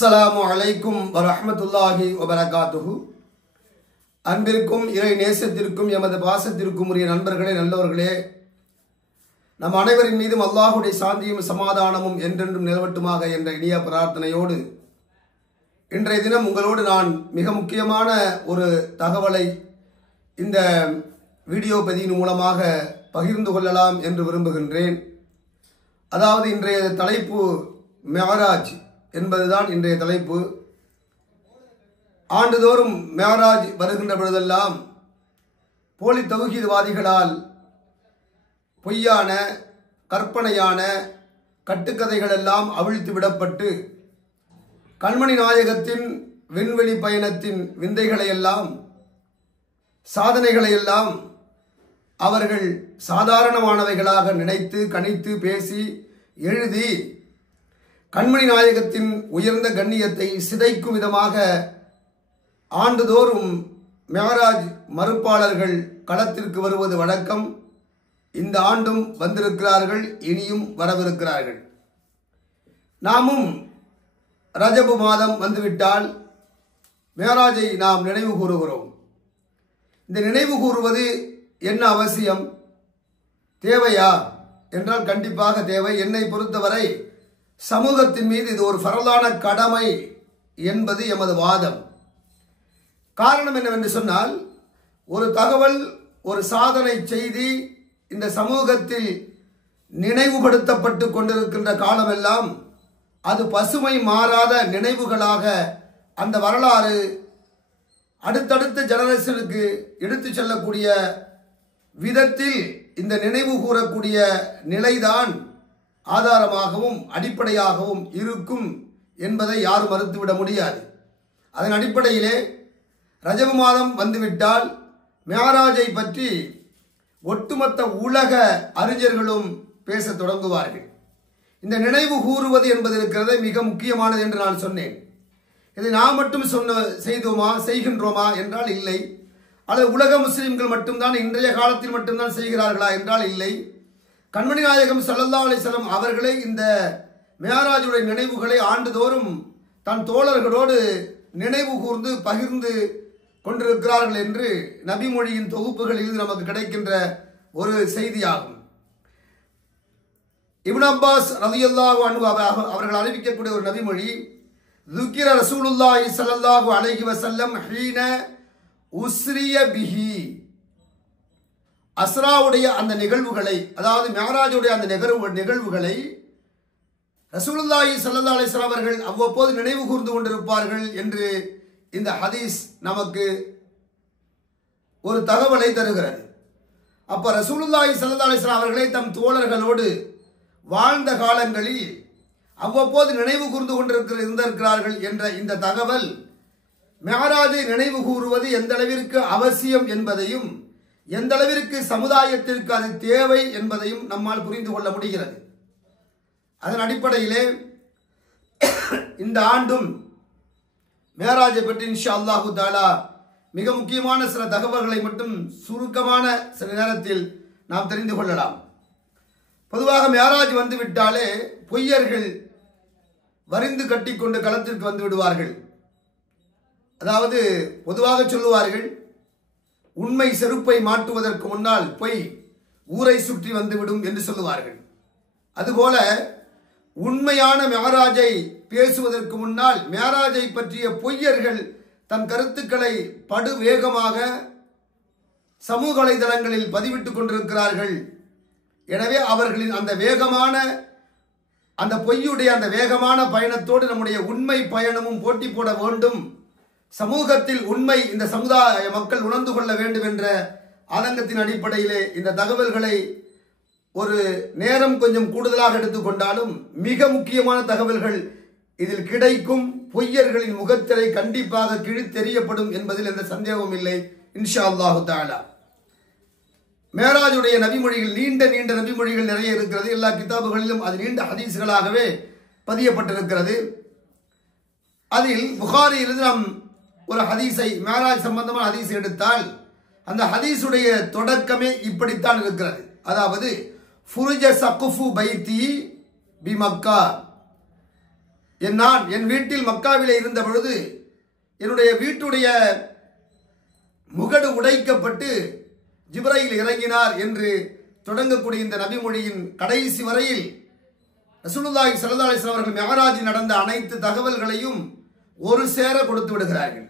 அஸ்ஸலாமு அலைக்கும் வரஹ்மத்துல்லாஹி வபரகாத்துஹு. அன்பிற்கும் இறை நேசத்திற்கும் எமது பாசத்திற்கும் உரிய நண்பர்களே, நல்லவர்களே, நம் அனைவரின் மீதும் அல்லாஹுடைய சாந்தியும் சமாதானமும் என்றென்றும் நிலவட்டுமாக என்ற இனிய பிரார்த்தனையோடு இன்றைய தினம் உங்களோடு நான் மிக முக்கியமான ஒரு தகவலை இந்த வீடியோ பதிவின் மூலமாக பகிர்ந்து கொள்ளலாம் என்று விரும்புகின்றேன். அதாவது இன்றைய தலைப்பு மெஹராஜ் என்பதுதான் இன்றைய தலைப்பு. ஆண்டுதோறும் மெஹராஜ் வருகின்ற பொழுதெல்லாம் போலி தௌஹீத்வாதிகளால் பொய்யான கற்பனையான கட்டுக்கதைகள் எல்லாம் அவிழ்த்து விடப்பட்டு கண்மணி நாயகத்தின் விண்வெளி பயணத்தின் விந்தைகளையெல்லாம் சாதனைகளையெல்லாம் அவர்கள் சாதாரணமானவைகளாக நினைத்து கணித்து பேசி எழுதி கண்மணி நாயகத்தின் உயர்ந்த கண்ணியத்தை சிதைக்கும் விதமாக ஆண்டுதோறும் மெஹராஜ் மறுப்பாளர்கள் களத்திற்கு வருவது வழக்கம். இந்த ஆண்டும் வந்திருக்கிறார்கள், இனியும் வரவிருக்கிறார்கள். நாமும் ரஜபு மாதம் வந்துவிட்டால் மெஹராஜை நாம் நினைவு கூறுகிறோம். இந்த நினைவு கூறுவது என்ன அவசியம், தேவையா என்றால் கண்டிப்பாக தேவை. என்னை பொறுத்தவரை சமூகத்தின் மீது இது ஒரு ஃபரலான கடமை என்பது எமது வாதம். காரணம் என்னவென்று சொன்னால், ஒரு தகவல், ஒரு சாதனை செய்தி இந்த சமூகத்தில் நினைவுபடுத்தப்பட்டு கொண்டிருக்கின்ற காலமெல்லாம் அது பசுமை மாறாத நினைவுகளாக அந்த வரலாறு அடுத்தடுத்த ஜெனரேஷனுக்கு எடுத்து செல்லக்கூடிய விதத்தில் இந்த நினைவு கூறக்கூடிய நிலைதான் ஆதாரமாகவும் அடிப்படையாகவும் இருக்கும் என்பதை யாரும் மறுத்துவிட முடியாது. அதன் அடிப்படையிலே ரஜபு மாதம் வந்துவிட்டால் மெஹராஜை பற்றி ஒட்டுமொத்த உலக அறிஞர்களும் பேச தொடங்குவார்கள். இந்த நினைவு கூறுவது என்பது இருக்கிறது மிக முக்கியமானது என்று நான் சொன்னேன். இதை நாம் மட்டும் செய்கின்றோமா என்றால் இல்லை. அல்லது உலக முஸ்லிம்கள் மட்டும்தான் இன்றைய காலத்தில் மட்டும்தான் செய்கிறார்களா என்றால் இல்லை. கண்மணி நாயகம் ஸல்லல்லாஹு அலைஹி வஸல்லம் அவர்களே இந்த மெஹராஜுடைய நினைவுகளை ஆண்டுதோறும் தன் தோழர்களோடு நினைவு கூர்ந்து பகிர்ந்து கொண்டிருக்கிறார்கள் என்று நபிமொழியின் தொகுப்புகளில் நமக்கு கிடைக்கின்ற ஒரு செய்தியாகும். இப்னு அப்பாஸ் ரலியல்லாஹு அன்ஹு அவர்கள் அறிவிக்கக்கூடிய ஒரு நபிமொழி, ذُكِرَ رَسُولُ اللَّهِ صَلَّى اللَّهُ عَلَيْهِ وَسَلَّمَ حِينَ உஸ்ரிய பிஹி. அஸ்ராவுடைய அந்த நிகழ்வுகளை, அதாவது மெஹராஜுடைய அந்த நிகழ்வுகளை ரசூலுல்லாஹி ஸல்லல்லாஹு அலைஹி வஸல்லம் அவர்கள் அவ்வப்போது நினைவு கூர்ந்து கொண்டிருப்பார்கள் என்று இந்த ஹதீஸ் நமக்கு ஒரு தகவலை தருகிறது. அப்ப ரசூலுல்லாஹி ஸல்லல்லாஹு அலைஹி வஸல்லம் அவர்களை தம் தோழர்களோடு வாழ்ந்த காலங்களில் அவ்வப்போது நினைவு கூர்ந்து கொண்டிருக்கிறார்கள் என்ற இந்த தகவல் மெஹராஜை நினைவு கூறுவது எந்த அளவிற்கு அவசியம் என்பதையும் எந்த அளவிற்கு சமுதாயத்திற்கு அது தேவை என்பதையும் நம்மால் புரிந்து கொள்ள முடிகிறது. அதன் அடிப்படையிலே இந்த ஆண்டும் மெஹராஜை பற்றி இன்ஷா அல்லாஹு தஆலா மிக முக்கியமான சில தகவல்களை மட்டும் சுருக்கமான சில நேரத்தில் நாம் தெரிந்து கொள்ளலாம். பொதுவாக மெஹராஜ் வந்துவிட்டாலே பொய்யர்கள் வரிந்து கட்டிக்கொண்டு களத்திற்கு வந்து விடுவார்கள். அதாவது பொதுவாக சொல்லுவார்கள், உண்மை செருப்பை மாட்டுவதற்கு முன்னால் பொய் ஊரை சுற்றி வந்துவிடும் என்று சொல்லுவார்கள். அதுபோல உண்மையான மெஹராஜை பேசுவதற்கு முன்னால் மெஹராஜை பற்றிய பொய்யர்கள் தன் கருத்துக்களை படு வேகமாக சமூக வலைதளங்களில் பதிவிட்டுக் கொண்டிருக்கிறார்கள். எனவே அவர்களின் அந்த வேகமான அந்த பொய்யுடைய அந்த வேகமான பயணத்தோடு நம்முடைய உண்மை பயணமும் போட்டி போட வேண்டும். சமூகத்தில் உண்மை இந்த சமுதாய மக்கள் உணர்ந்து கொள்ள வேண்டும் என்ற ஆதங்கத்தின் அடிப்படையிலே இந்த தகவல்களை ஒரு நேரம் கொஞ்சம் கூடுதலாக எடுத்துக்கொண்டாலும் மிக முக்கியமான தகவல்கள் இதில் கிடைக்கும். பொய்யர்களின் முகத்திரை கண்டிப்பாக கிழித்தெறியப்படும் என்பதில் எந்த சந்தேகமும் இல்லை இன்ஷா அல்லாஹு தஆலா. மெஹராஜுடைய நபிமொழிகள் நீண்ட நீண்ட நபிமொழிகள் நிறைய இருக்கிறது. எல்லா கிதாபுகளிலும் அது நீண்ட ஹதீஸ்களாகவே பதியப்பட்டிருக்கிறது. அதில் புகாரியிலிருந்து நாம் ஒரு ஹதீஸை, மெஹராஜ் சம்பந்தமான ஹதீஸ் எடுத்தால் அந்த ஹதீஸுடைய தொடக்கமே இப்படித்தான் இருக்கிறது. அதாவது ஃபுருஜ சக்ஃபு பைத்தி பி மக்கா, நான் என் வீட்டில் மக்காவிலே இருந்த பொழுது என்னுடைய வீட்டுடைய முகடு உடைக்கப்பட்டு ஜிப்ரையில் இறங்கினார் என்று தொடங்கக்கூடிய இந்த நபிமொழியின் கடைசி வரையில் ரசூலுல்லாஹி ஸல்லல்லாஹு அலைஹி வஸல்லம் அவர்கள் மிஅராஜில் நடந்த அனைத்து தகவல்களையும் ஒரு சேர கொடுத்து விடுகிறார்கள்.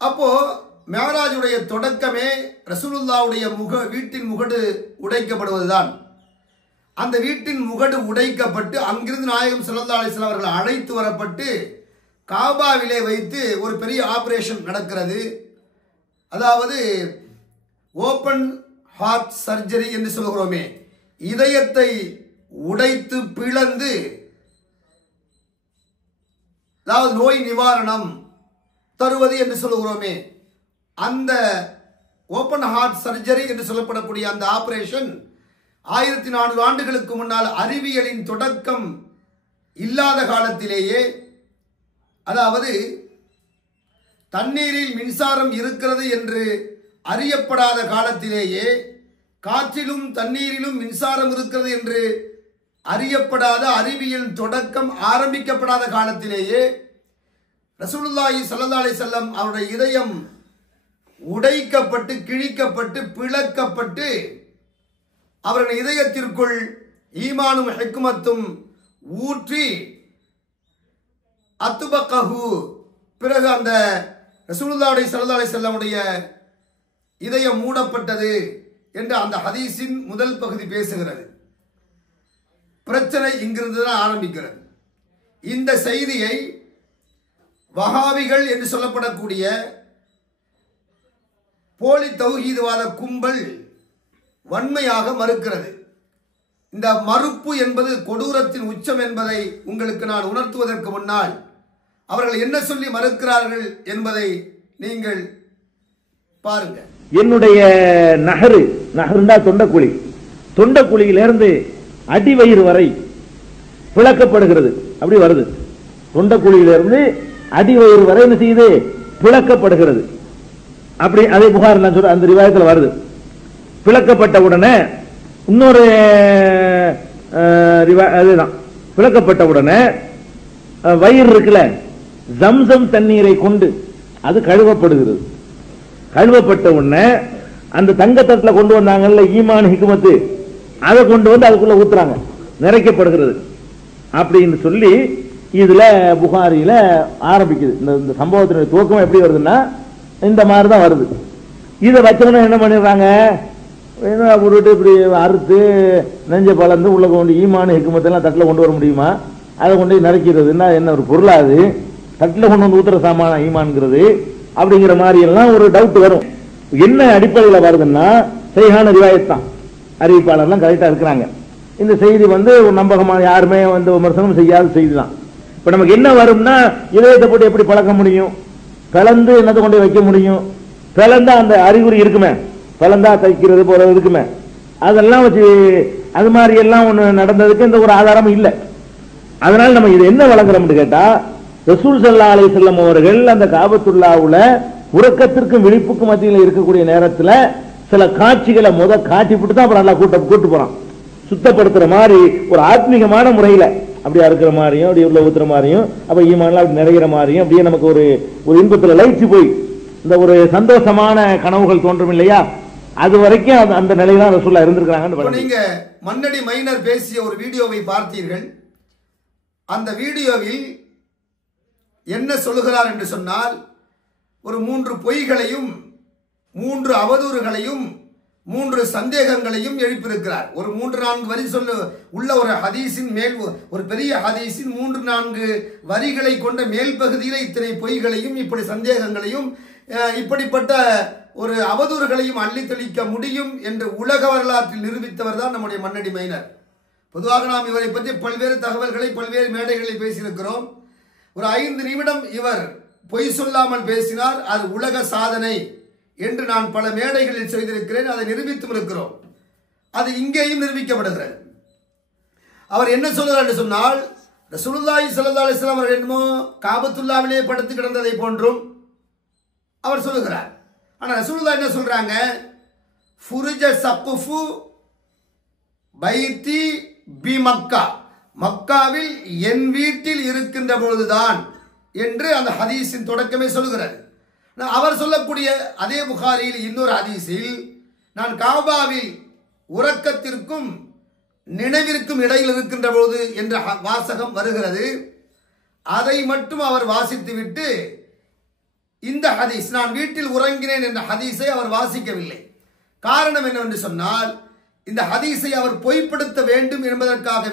அப்போ மிஅராஜுடைய தொடக்கமே ரசூலுல்லாஹ்வுடைய வீட்டின் முகடு உடைக்கப்படுவதுதான். அந்த வீட்டின் முகடு உடைக்கப்பட்டு அங்கிருந்து நாயகம் ஸல்லல்லாஹு அலைஹி வஸல்லம் அவர்கள் அழைத்து வரப்பட்டு காபாவிலே வைத்து ஒரு பெரிய ஆபரேஷன் நடக்கிறது. அதாவது ஓபன் ஹார்ட் சர்ஜரி என்று சொல்கிறோமே, இதயத்தை உடைத்து பிளந்து, அதாவது நோய் நிவாரணம் தருவது என்று சொல்கிறோமே, அந்த ஓபன் ஹார்ட் சர்ஜரி என்று சொல்லப்படக்கூடிய அந்த ஆபரேஷன் 1400 ஆண்டுகளுக்கு முன்னால் அறிவியலின் தொடக்கம் இல்லாத காலத்திலேயே, அதாவது தண்ணீரில் மின்சாரம் இருக்கிறது என்று அறியப்படாத காலத்திலேயே, காற்றிலும் தண்ணீரிலும் மின்சாரம் இருக்கிறது என்று அறியப்படாத அறிவியல் தொடக்கம் ஆரம்பிக்கப்படாத காலத்திலேயே ரசூலுல்லாஹி ஸல்லல்லாஹு அலைஹி வஸல்லம் அவருடைய இதயம் உடைக்கப்பட்டு கிழிக்கப்பட்டு பிளக்கப்பட்டு அவர்கள் இதயத்திற்குள் ஈமானும் ஹிக்மத்தும் ஊற்றி அத்துபக்கஹு, பிறகு அந்த ரசூலுல்லாஹி ஸல்லல்லாஹு அலைஹி வஸல்லமுடைய இதயம் மூடப்பட்டது என்று அந்த ஹதீஸின் முதல் பகுதி பேசுகிறது. பிரச்சனை இங்கிருந்து தான் ஆரம்பிக்கிறது. இந்த செய்தியை வஹாபிகள் என்று சொல்லப்படக்கூடிய போலி தௌஹீதுவாத கும்பல் வன்மையாக மறுக்கிறது. இந்த மறுப்பு என்பது கொடூரத்தின் உச்சம் என்பதை உங்களுக்கு நான் உணர்த்துவதற்கு முன்னால் அவர்கள் என்ன சொல்லி மறுக்கிறார்கள் என்பதை நீங்கள் பாருங்க. என்னுடைய நகருண்டா தொண்டக்குழி, தொண்டக்குழியிலிருந்து அடிவயிறு வரை பிளக்கப்படுகிறது. அப்படி வருது. தொண்டக்குழியிலிருந்து அடிவயிறு வரை என்ன செய்யுது? பிளக்கப்படுகிறது. அப்படி அதே புகார் சொல்ற அந்த ரிவாயத்தில் வருது. பிளக்கப்பட்ட உடனே இன்னொரு அதுதான், பிளக்கப்பட்ட உடனே வயிறு இருக்குல்ல, ஜம்சம் தண்ணீரை கொண்டு அது கழுவப்படுகிறது. கழுவப்பட்ட உடனே அந்த தங்கத்தட்டில் கொண்டு வந்தாங்கல்ல ஈமான் ஹிக்மத்து, அதை கொண்டு வந்து அதுக்குள்ள ஊத்துறாங்க, நிறைக்கப்படுகிறது அப்படின்னு சொல்லி இதுல புகாரில ஆரம்பிக்குது. இந்த சம்பவத்தினுடைய துவக்கம் எப்படி வருதுன்னா இந்த மாதிரி தான் வருது. இதை வச்சவன என்ன பண்ணிடுறாங்க, விட்டு இப்படி அறுத்து நெஞ்ச பலந்து உள்ள கொண்டு ஈமான் ஹிக்மத்தெல்லாம் தட்டில் கொண்டு வர முடியுமா? அதை கொண்டு நிறைக்கிறதுன்னா என்ன ஒரு பொருளாது? தட்டில் கொண்டு வந்து ஊத்துற சாமான ஈமான்ங்கிறது அப்படிங்கிற மாதிரி எல்லாம் ஒரு டவுட் வரும். என்ன அடிப்படையில் வருதுன்னா சரியான ரிவாயத் தான், அறிவிப்பாளர்லாம் கரெக்டா இருக்கிறாங்க. இந்த செய்தி ஒரு நம்பகமான, யாருமே விமர்சனம் செய்யாத செய்தி தான். இப்ப நமக்கு என்ன வரும்னா, இதயத்தை போட்டு எப்படி பழக்க முடியும்? பிளந்து என்னத்தை கொண்டு வைக்க முடியும்? பிளந்தா அந்த அறிகுறி இருக்குமே, பிளந்தா தைக்கிறது போறது இருக்குமே, அதெல்லாம் வச்சு அது மாதிரி எல்லாம் ஒண்ணு நடந்ததுக்கு இந்த ஒரு ஆதாரம் இல்லை. அதனால நம்ம இது என்ன வழங்குறோம்னு கேட்டா, ரசூல் ஸல்லல்லாஹு அலைஹி வஸல்லம் அவர்கள் அந்த காபத்துல்லாஹ்வுல உறக்கத்திற்கும் விழிப்புக்கும் மத்தியில் இருக்கக்கூடிய நேரத்தில் சில காட்சிகளை காட்டிவிட்டு தான் அப்புறம் நல்லா கூட்டு போறான். சுத்தப்படுத்துற மாதிரி ஒரு ஆத்மீகமான முறையில அப்படியே இருக்கிற மாதிரியும் அப்படியே உள்ள ஊத்துற மாதிரியும் அப்ப ஈமான்ல அப்படி நிறைகிற மாதிரியும் அப்படியே நமக்கு ஒரு இன்பத்துல லயிச்சு போய் இந்த ஒரு சந்தோஷமான கனவுகள் தோன்றும் இல்லையா, அது வரைக்கும் அந்த நிலையில ரசூலுல்லாஹ் இருந்திருக்காங்க. நீங்க மன்னடி மைனர் பேசிய ஒரு வீடியோவை பார்த்தீர்கள். அந்த வீடியோவில் என்ன சொல்லுகிறார் என்று சொன்னால், ஒரு 3 பொய்களையும் 3 அவதூறுகளையும் 3 சந்தேகங்களையும் எழுப்பியிருக்கிறார். ஒரு 3-4 வரி சொல்ல உள்ள ஒரு ஹதீஸின் மேல், ஒரு பெரிய ஹதீஸின் 3-4 வரிகளை கொண்ட மேல் பகுதியில் இத்தனை பொய்களையும் இப்படி சந்தேகங்களையும் இப்படிப்பட்ட ஒரு அவதூறுகளையும் அள்ளி தெளிக்க முடியும் என்று உலக வரலாற்றில் நிரூபித்தவர் தான் நம்முடைய மன்னடி மைனர். பொதுவாக நாம் இவரை பற்றி பல்வேறு தகவல்களை பல்வேறு மேடைகளில் பேசியிருக்கிறோம். ஒரு 5 நிமிடம் இவர் பொய் சொல்லாமல் பேசினார், அது உலக சாதனை என்று நான் பல மேடைகளில் செய்திருக்கிறேன். அதை நிரூபித்தும் இருக்கிறோம். அது இங்கேயும் நிரூபிக்கப்படுகிறது. அவர் என்ன சொல்கிறார் என்று சொன்னால், ரசூலுல்லாஹி ஸல்லல்லாஹு அலைஹி வஸல்லம் அவர்கள் என்னமோ காபத்துல்லாவிலே படுத்து கிடந்ததை போன்றும் அவர் சொல்லுகிறார். ஆனா ரசூலுல்லாஹ் என்ன சொல்றாங்க, ஃபுருஜ சக்ஃபு பைத்தி பி மக்கா, மக்காவில் என் வீட்டில் இருக்கின்ற பொழுதுதான் என்று அந்த ஹதீஸின் தொடக்கமே சொல்லுகிறார். அவர் சொல்லக்கூடிய அதே புகாரியில் இன்னொரு ஹதீஸில் நான் காபாவில் உறக்கத்திற்கும் நினைவிற்கும் இடையில் இருக்கின்ற பொழுது என்ற வாசகம் வருகிறது. அதை மட்டும் அவர் வாசித்துவிட்டு இந்த ஹதீஸ் நான் வீட்டில் உறங்கினேன் என்ற ஹதீஸை அவர் வாசிக்கவில்லை. காரணம் என்னவென்று சொன்னால், இந்த ஹதீஸை அவர் பொய்ப்படுத்த வேண்டும் என்பதற்காக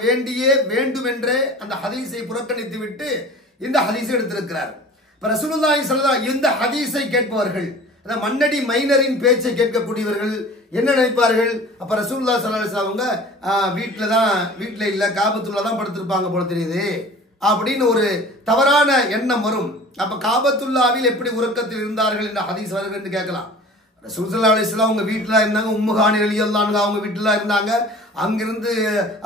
வேண்டுமென்றே அந்த ஹதீஸை புறக்கணித்து விட்டு இந்த ஹதீஸை எடுத்திருக்கிறார். இப்ப ரசூலுல்லாஹி ஸல்லல்லாஹு அலைஹி இந்த ஹதீஸை கேட்பவர்கள், அந்த மன்னடி மைனரின் பேச்சை கேட்கக்கூடியவர்கள் என்ன நினைப்பார்கள்? அப்ப ரசூலுல்லாஹி ஸல்லல்லாஹு அலைஹி அவங்க வீட்டில் இல்ல காபத்துல்லா தான் படுத்திருப்பாங்க போல தெரியுது அப்படின்னு ஒரு தவறான எண்ணம் வரும். அப்ப காபத்துல்லாவில் எப்படி உறக்கத்தில் இருந்தார்கள் என்ற ஹதீஸ் வருகிறது என்று கேட்கலாம். ரசூல் ஸல்லல்லாஹு அலைஹி வஸல்லம் அவங்க வீட்டில் இருந்தாங்க. உம்மு ஹானி ரலியல்லாஹு அன்ஹா அவங்க வீட்டில் இருந்தாங்க. அங்கிருந்து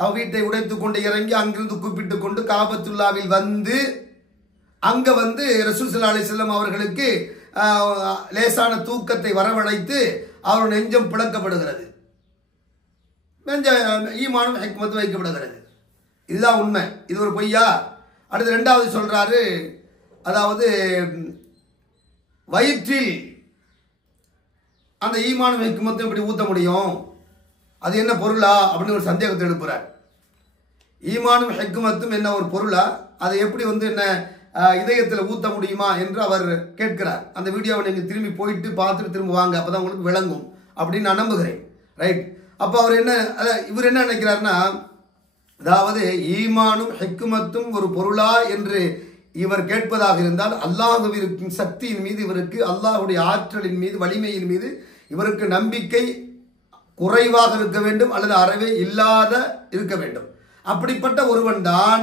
அவ வீட்டை உடைத்து கொண்டு இறங்கி அங்கிருந்து கூப்பிட்டு கொண்டு காபத்துல்லாவில் வந்து அங்க வந்து ரசூல் ஸல்லல்லாஹு அலைஹி வஸல்லம் அவர்களுக்கு லேசான தூக்கத்தை வரவழைத்து அவர் நெஞ்சம் பிளக்கப்படுகிறது, ஈமானும் ஹிக்மத் வைக்கப்படுகிறது. இதுதான் உண்மை. இது ஒரு பொய்யா? அடுத்து ரெண்டாவது சொல்றாரு, அதாவது வயிற்றில் அந்த ஈமானும் ஹிக்மத்தும் இப்படி ஊத்த முடியும், அது என்ன பொருளா அப்படின்னு ஒரு சந்தேகத்தை எழுப்புறார். ஈமானும் ஹிக்மத்தும் என்ன ஒரு பொருளா, அதை எப்படி வந்து என்ன இதயத்தில் ஊத்த முடியுமா என்று அவர் கேட்கிறார். அந்த வீடியோவை நீங்க திரும்பி போயிட்டு பார்த்துட்டு திரும்ப வாங்க, அப்பதான் உங்களுக்கு விளங்கும் அப்படின்னு நான் நம்புகிறேன். ரைட். அப்ப அவர் இவர் என்ன நினைக்கிறார்னா, அதாவது ஈமானும் ஹிக்மத்தும் ஒரு பொருளா என்று இவர் கேட்பதாக இருந்தால் அல்லாஹ்வின் சக்தியின் மீது இவருக்கு, அல்லாஹ்வுடைய ஆற்றலின் மீது, வலிமையின் மீது இவருக்கு நம்பிக்கை குறைவாக இருக்க வேண்டும் அல்லது அறவே இல்லாத இருக்க வேண்டும். அப்படிப்பட்ட ஒருவன் தான்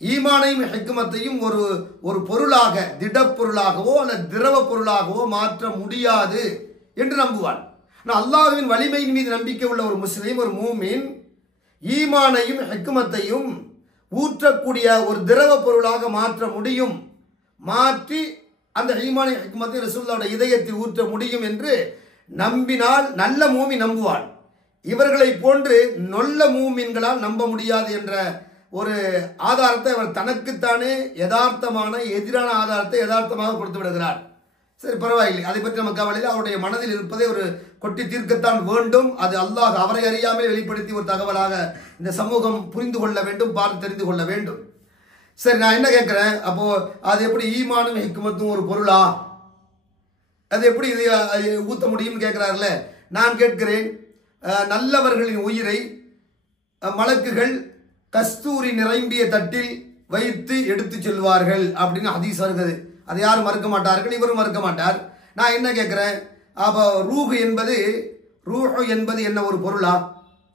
ஈமானையும் ஹிக்மத்தையும் ஒரு பொருளாக, திடப்பொருளாகவோ அல்லது திரவ பொருளாகவோ மாற்ற முடியாது என்று நம்புவான். அல்லாஹ்வின் வலிமையின் மீது நம்பிக்கை உள்ள ஒரு முஸ்லீம், ஒரு மூமின், ஈமானையும் ஹிக்மத்தையும் ஊற்றக்கூடிய ஒரு திரவ பொருளாக மாற்ற முடியும், மாற்றி அந்த ஈமானை ஹிக்மத்தை ரசூலுல்லாஹ்வுடைய இதயத்தில் ஊற்ற முடியும் என்று நம்பினால் நல்ல மூமின் நம்புவான். இவர்களை போன்று நொல்ல மூமின்களால் நம்ப முடியாது என்ற ஒரு ஆதாரத்தை அவர் தனக்குத்தானே யதார்த்தமான எதிரான ஆதாரத்தை யதார்த்தமாக கொடுத்து விடுகிறார். சரி, பரவாயில்லை, அதை பற்றி நம்ம கவலையில் அவருடைய மனதில் இருப்பதை ஒரு கொட்டி தீர்க்கத்தான் வேண்டும். அது அல்லாஹ் அவரை அறியாமல் வெளிப்படுத்தி ஒரு தகவலாக இந்த சமூகம் புரிந்து கொள்ள வேண்டும், பார்த்து தெரிந்து கொள்ள வேண்டும். சரி, நான் என்ன கேட்கிறேன், அப்போ அது எப்படி ஈமானும் ஹிக்மத்தும் ஒரு பொருளா, அது எப்படி இதை ஊத்த முடியும்னு கேட்கிறார்ல. நான் கேட்கிறேன், நல்லவர்களின் உயிரை மலக்குகள் கஸ்தூரி நிரம்பிய தட்டில் வைத்து எடுத்து செல்வார்கள் அப்படின்னு ஹதீஸ் வருகிறது. அதை யாரும் மறுக்க மாட்டார்கள், இவரும் மறுக்க மாட்டார். நான் என்ன கேட்கிறேன், அப்போ ரூஹ் என்பது என்ன ஒரு பொருளா,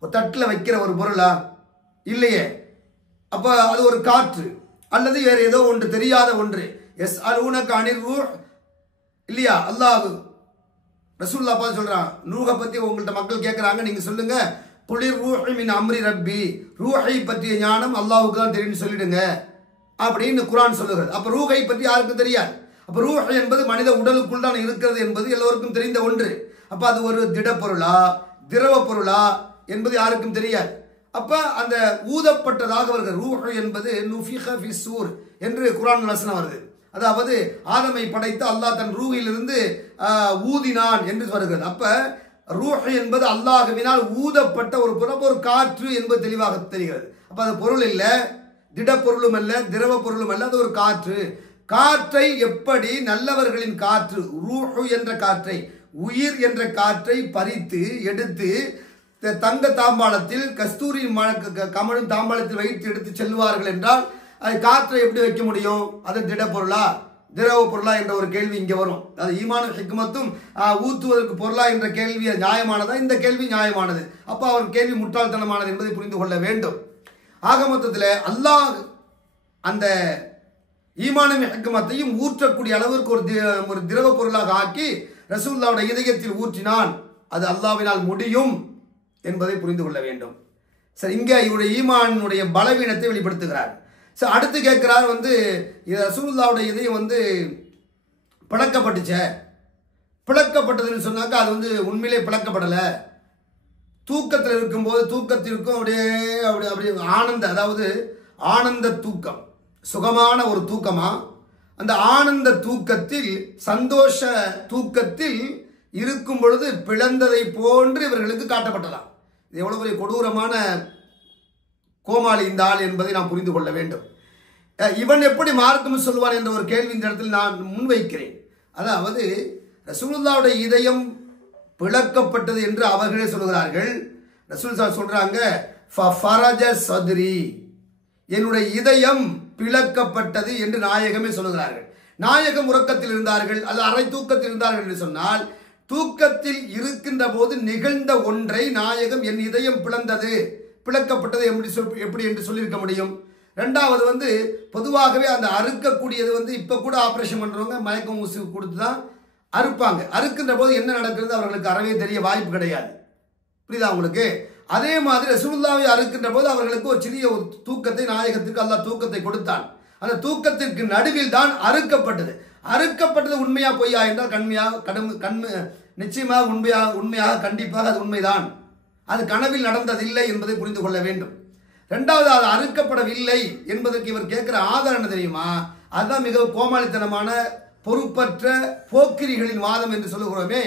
தட்டில் வைக்கிற ஒரு பொருளா? இல்லையே. அப்ப அது ஒரு காற்று அல்லது வேற ஏதோ ஒன்று, தெரியாத ஒன்று. எஸ் அலூனக அனிர் ரூஹ் இல்லையா? அல்லாஹ் ரசூலுல்லாஹ் பார்த்து சொல்றான், ரூஹை பத்தி உங்கள்ட்ட மக்கள் கேட்கிறாங்க, நீங்க சொல்லுங்க, குளிர் ரூஹி மின் அம்ரி ரப்பி, ரூஹை பற்றிய ஞானம் அல்லாஹ்வுக்கு தான் தெரியும்னு சொல்லிடுங்க அப்படின்னு குர்ஆன் சொல்லுகிறது. அப்ப ரூஹை பற்றி யாருக்கும் தெரியாது. அப்ப ரூஹ் என்பது மனித உடலுக்குள் தான் இருக்கிறது என்பது எல்லோருக்கும் தெரிந்த ஒன்று. அப்ப அது ஒரு திடப்பொருளா திரவ பொருளா என்பது யாருக்கும் தெரியாது. அப்ப அந்த ஊதப்பட்டதாக வருகிறது. ரூஹ் என்பது நுஃபிஹ ஃபிஸ்ஸூர் என்று குர்ஆன் வசனம் வருது. அதாவது ஆதமை படைத்து அல்லாஹ் தன் ரூஹிலிருந்து ஊதினான் என்று வருகிறது. அப்ப ரூஹ் என்பது அல்லாஹ்வினால் ஊதப்பட்ட ஒரு பொருள், ஒரு காற்று என்பது தெளிவாக தெரிகிறது. அப்ப அது பொருள் இல்ல, திடப்பொருளும் அல்ல, திரவ பொருளும் அல்ல, அது ஒரு காற்று. காற்றை எப்படி நல்லவர்களின் காற்று, ரூஹ் என்ற காற்றை, உயிர் என்ற காற்றை பறித்து எடுத்து தங்க தாம்பாளத்தில், கஸ்தூரி கமழும் தாம்பாளத்தில் வைத்து எடுத்து செல்வார்கள் என்றால் அது காற்றை எப்படி வைக்க முடியும்? அது திடப்பொருளா திரவ பொருளா என்ற ஒரு கேள்வி இங்கே வரும். அது ஈமானும் ஹிக்மத்தும் ஊத்துவதற்கு பொருளா என்ற கேள்வி நியாயமானதா? இந்த கேள்வி நியாயமானது. அப்ப அவர் கேள்வி முட்டாள்தனமானது என்பதை புரிந்து கொள்ள வேண்டும். ஆக மொத்தத்தில் அல்லாஹ் அந்த ஈமானும் ஹிக்மத்தையும் ஊற்றக்கூடிய அளவிற்கு ஒரு திரவ பொருளாக ஆக்கி ரசூலுல்லாஹ்வுடைய இதயத்தில் ஊற்றினான். அது அல்லாஹ்வினால் முடியும் என்பதை புரிந்து கொள்ள வேண்டும். சரி, இங்கே இவருடைய ஈமானுடைய பலவீனத்தை வெளிப்படுத்துகிறார். சரி, அடுத்து கேட்கிறார், ரசூலுல்லாஹ்வுடைய இதயம் பிளக்கப்பட்டதுன்னு சொன்னாக்கா அது உண்மையிலே பிளக்கப்படலை. தூக்கத்தில் இருக்கும்போது தூக்கத்திற்கும் அப்படியே ஆனந்த, அதாவது ஆனந்த தூக்கம், சுகமான ஒரு தூக்கமா? அந்த ஆனந்த தூக்கத்தில், சந்தோஷ தூக்கத்தில் இருக்கும் பொழுது பிளந்ததை போன்று இவர்களுக்கு காட்டப்பட்டதாம். இது எவ்வளவு பெரிய கொடூரமான கோமாளி இந்த ஆள் என்பதை நாம் புரிந்து கொள்ள வேண்டும். இவன் எப்படி மார்க்கம் சொல்வான் என்ற ஒரு கேள்வி இந்த இடத்தில் நான் முன்வைக்கிறேன். அதாவது ரசூலுல்லாஹ்வுடைய இதயம் பிளக்கப்பட்டது என்று அவர்களே சொல்கிறார்கள். ரசூலுல்லாஹ் சொல்றாங்க, ஃபரஜ சத்ரி, என்னுடைய இதயம் பிளக்கப்பட்டது என்று நாயகமே சொல்கிறார்கள். நாயகம் உறக்கத்தில் இருந்தார்கள் அல்லது அரை தூக்கத்தில் இருந்தார்கள் என்று சொன்னால், தூக்கத்தில் இருக்கின்ற போது நிகழ்ந்த ஒன்றை நாயகம் என் இதயம் பிளக்கப்பட்டது எப்படி என்று சொல்லியிருக்க முடியும்? ரெண்டாவது பொதுவாகவே அந்த அறுக்கக்கூடியது இப்ப கூட ஆபரேஷன் பண்றவங்க மயக்கம் ஊசி கொடுத்து தான் அறுப்பாங்க. அறுக்கின்ற போது என்ன நடக்கிறது அவர்களுக்கு அறவே தெரிய வாய்ப்பு கிடையாது. புரியுதா உங்களுக்கு? அதே மாதிரி ரசூலுல்லாஹை அறுக்கின்ற போது அவர்களுக்கு ஒரு சிறிய ஒரு தூக்கத்தை, நாயகத்திற்கு அல்லாஹ் தூக்கத்தை கொடுத்தான். அந்த தூக்கத்திற்கு நடுவில் தான் அறுக்கப்பட்டது உண்மையா பொய்யா என்றால் நிச்சயமாக உண்மையாக கண்டிப்பாக அது உண்மைதான். அது கனவில் நடந்ததில்லை என்பதை புரிந்து கொள்ள வேண்டும். ரெண்டாவது, அது அறுக்கப்படவில்லை என்பதற்கு இவர் கேட்கிற ஆதாரம் என்ன தெரியுமா? அதுதான் மிக கோமாளித்தனமான பொறுப்பற்ற போக்கிரிகளின் வாதம் என்று சொல்லுகிறோமே,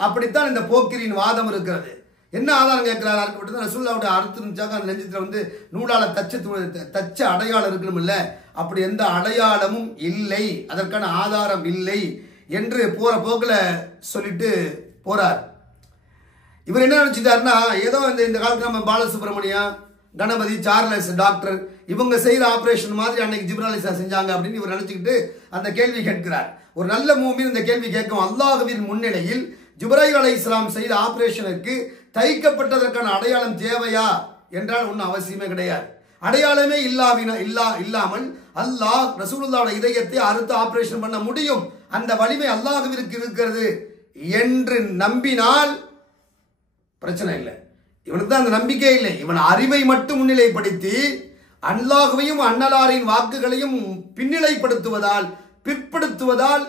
அப்படித்தான் இந்த போக்கிரியின் வாதம் இருக்கிறது. என்ன ஆதாரம் கேட்கிறார்? அறுக்கப்பட்டது ரசூலுல்லாஹ்வுடைய அறுத்து இருந்துச்சாக்க அந்த நெஞ்சத்தில் நூலால தச்ச அடையாளம் இருக்கணும் இல்ல, அப்படி எந்த அடையாளமும் இல்லை, அதற்கான ஆதாரம் இல்லை என்று போற போக்கில் சொல்லிட்டு போறார். இவர் என்ன நினைச்சிட்டாருன்னா, ஏதோ இந்த காலத்துல நம்ம பாலசுப்ரமணியம், கணபதி, சார்லஸ் டாக்டர் இவங்க செய்யற ஆபரேஷன் மாதிரி அன்னைக்கு ஜிப்ரால் அலைஹிஸ்ஸலாம் செஞ்சாங்க அப்படின்னு இவர் நினைச்சுக்கிட்டு அந்த கேள்வி கேட்கிறார். ஒரு நல்ல மூமின் இந்த கேள்வி கேட்கும். அல்லாஹ்வின் முன்னிலையில் ஜிப்ராயில் அலைஹிஸ்ஸலாம் செய்த ஆபரேஷனுக்கு தைக்கப்பட்டதற்கான அடையாளம் தேவையா என்றால் ஒன்றும் அவசியமே கிடையாது. அடையாளமே இல்லாமல் அல்லாஹ் ரசூலுல்லாஹ்வுடைய இதயத்தை அறுத்து ஆபரேஷன் பண்ண முடியும், அந்த வலிமை அல்லாஹ்விற்கு இருக்கிறது என்று நம்பினால் பிரச்சனை இல்லை. இவனுக்கு தான் அந்த நம்பிக்கை இல்லை. இவன் அறிவை மட்டும் முன்னிலைப்படுத்தி அல்லாஹ்வையும் அன்னலாரின் வாக்குகளையும் பிற்படுத்துவதால்